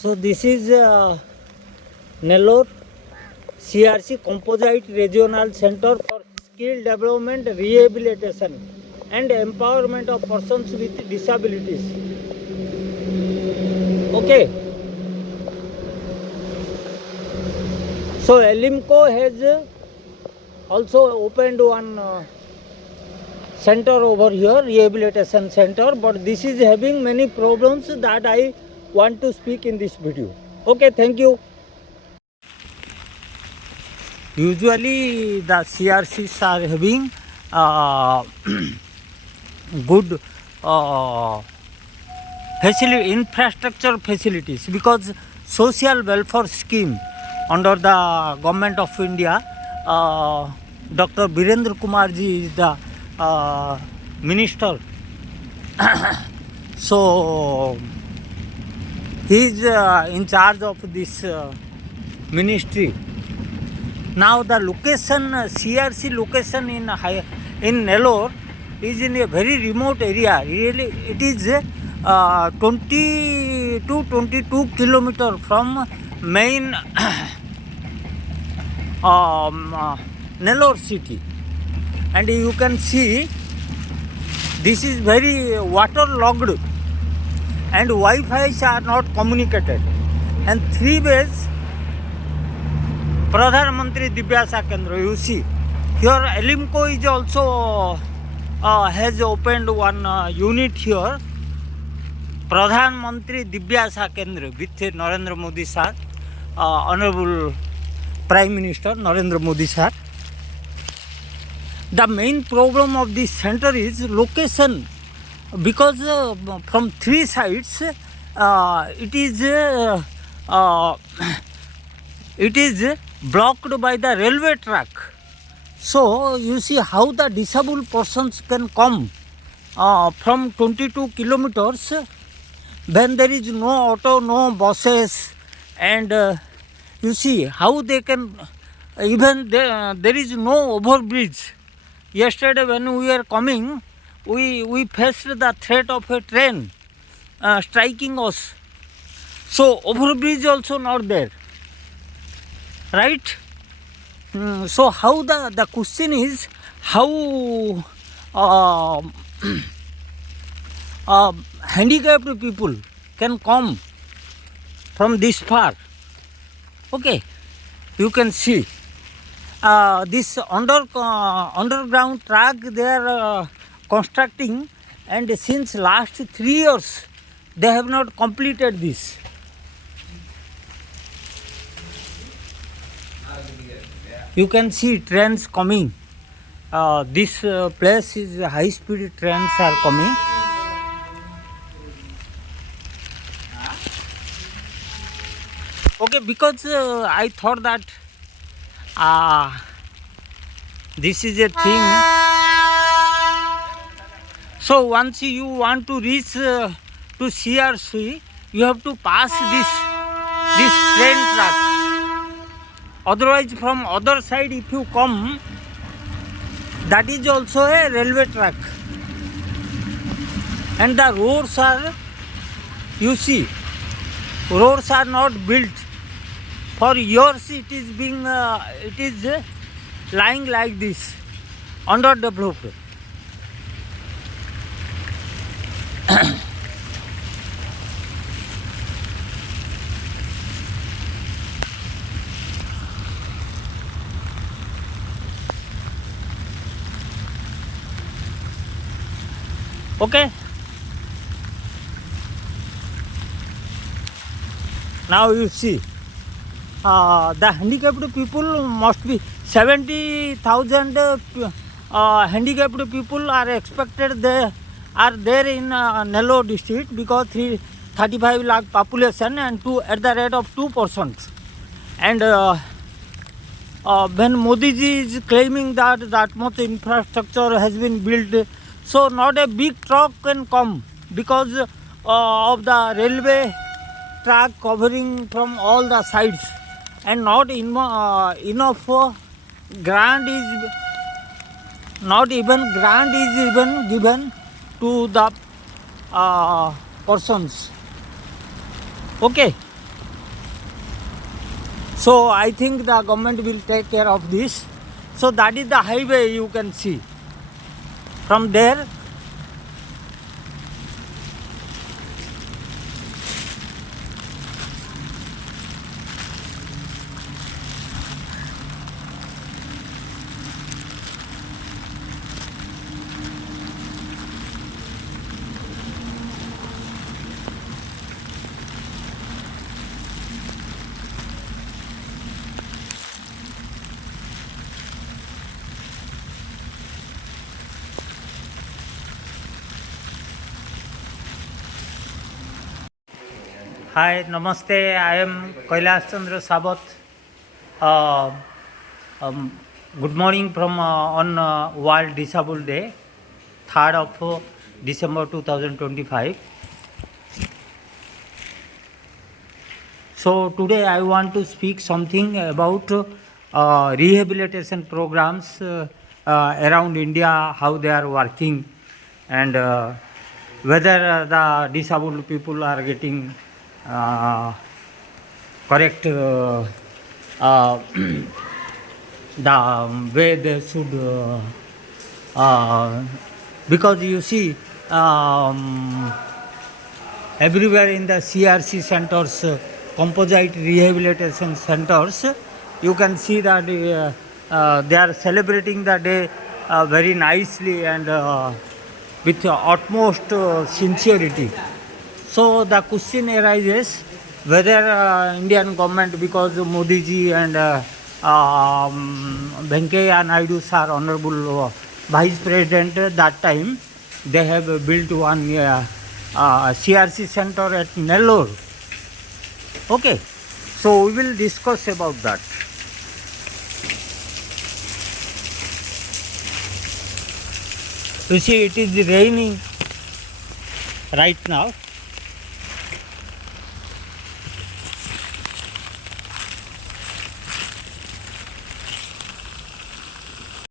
So this is Nellore CRC Composite Regional Center for Skill Development, Rehabilitation and Empowerment of Persons with Disabilities. Okay. So Elimco has also opened one center over here, rehabilitation center, but this is having many problems that I want to speak in this video. Okay, thank you. Usually the CRCs are having good infrastructure facilities, because social welfare scheme under the government of India, Dr. Birendra Kumar ji is the minister. So he is in charge of this ministry. Now the location, CRC location in Nellore is in a very remote area. Really, it is 20 to 22 kilometers from main Nellore city, and you can see this is very waterlogged and Wi-Fi are not communicated, and 3 ways Pradhan Mantri Divyasa Kendra. You see here Elimco is also has opened one unit here, Pradhan Mantri Divyasa Kendra, with Narendra Modi sir, Honorable Prime Minister Narendra Modi sir. The main problem of this center is location, because from 3 sides it is blocked by the railway track. So you see how the disabled persons can come from 22 kilometers when there is no auto, no buses, and you see how they can, even there is no overbridge. Yesterday when we were coming, we faced the threat of a train striking us. So overbridge also not there, right? So how the question is how handicapped people can come from this far. Okay, you can see this underground track they are constructing, and since last 3 years they have not completed this. You can see trains coming. This place is high speed trains are coming. Okay, because I thought that this is a thing. So once you want to reach to CRC, you have to pass this train track. Otherwise, from other side, if you come, that is also a railway track. And the roads are, you see, roads are not built. For years, it is lying like this, underdeveloped. Okay. Now you see, the handicapped people must be 70,000 handicapped people are expected. They are there in Nellore district, because 35 lakh population and at the rate of 2%. And when Modi ji is claiming that much infrastructure has been built, so not a big truck can come, because of the railway track covering from all the sides, and not enough grant is given to the persons. Okay, So I think the government will take care of this. So that is the highway you can see. From there, hi, namaste. I am Kailash Chandra Sabat. Uh, Good morning from on World Disabled Day, 3rd of December 2025. So today I want to speak something about rehabilitation programs around India, how they are working, and whether the disabled people are getting correct uh, the way they should because you see everywhere in the CRC centers, composite rehabilitation centers, you can see that they are celebrating the day very nicely and with utmost sincerity. So the question arises whether Indian government, because Modi ji and Venkaiah Naidu sir, Honorable Vice President, that time they have built one CRC center at Nellore. Okay, so we will discuss about that. You see, it is raining right now.